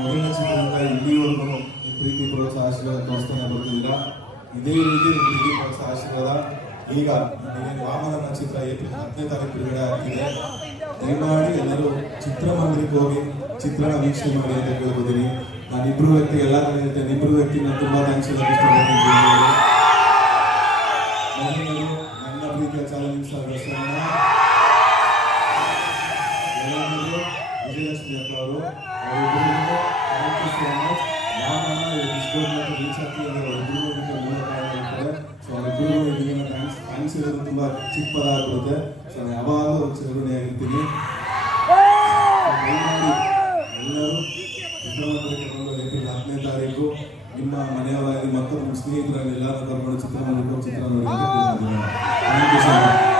ಮೊದಲನೇ ಚಿತ್ರದಿಂದ ಪ್ರೀತಿ ಇದೇ ರೀತಿ ಪ್ರೀತಿ ಆಶೀರ್ವಾದ ಈಗ ವಾಮನ ಚಿತ್ರ ಏಪ್ರಿಲ್ ಹತ್ತನೇ ತಾರೀಕು ಬಿಡುಗಡೆ ಆಗ್ತಿದೆ ಎಲ್ಲರೂ ಚಿತ್ರಮಂದಿರಕ್ಕೆ ಹೋಗಿ ಚಿತ್ರಣ ವೀಕ್ಷಣೆ ಮಾಡಿ ಅಂತ ಇಬ್ರು ವ್ಯಕ್ತಿ ಎಲ್ಲ ಕಡೆ ವ್ಯಕ್ತಿ ನಾನು ತುಂಬಾ ಎಲ್ಲರಿಗೂ ವಿಜಯಲಕ್ಷ್ಮಿ ಅಕ್ಕ ಅವರು ಅವರಿಬ್ಬರಿಗೂ thank you so much Ramanna ಇಷ್ಟೊಂದು ರೀಚ್ ಆಗ್ತಿದೆ ಅವರಿಬ್ಬರಿಗೂ ಇದಕ್ಕೆ ಸೊ ಅವರಿಬ್ಬರಿಗೂ ಇದನ್ನ ಥ್ಯಾಂಕ್ಸ್ ಥ್ಯಾಂಕ್ಸ್ ಹೇಳೋದು ತುಂಬ ಚಿಕ್ಕ ಪದ ಸೊ ಯಾವಾಗಲೂ ಚಿರಋಣಿ ಆಗಿರ್ತೀನಿ ಎಲ್ಲರೂ ಚಿತ್ರಮಂದಿರಕ್ಕೆ ಕರ್ಕೊಂಡು ಏಪ್ರಿಲ್ ಹತ್ತನೇ ನಿಮ್ಮ ಮನೆಯವರಾಗಿ ಮತ್ತು ನಿಮ್ಮ ಸ್ನೇಹಿತರಲ್ಲಿ ಎಲ್ಲರೂ ಕರ್ಕೊಂಡು ಚಿತ್ರಮಂದಿರಕ್ಕೆ ಚಿತ್ರ ನೋಡಿ ಥ್ಯಾಂಕ್ ಯು ಸೊ ಮಚ್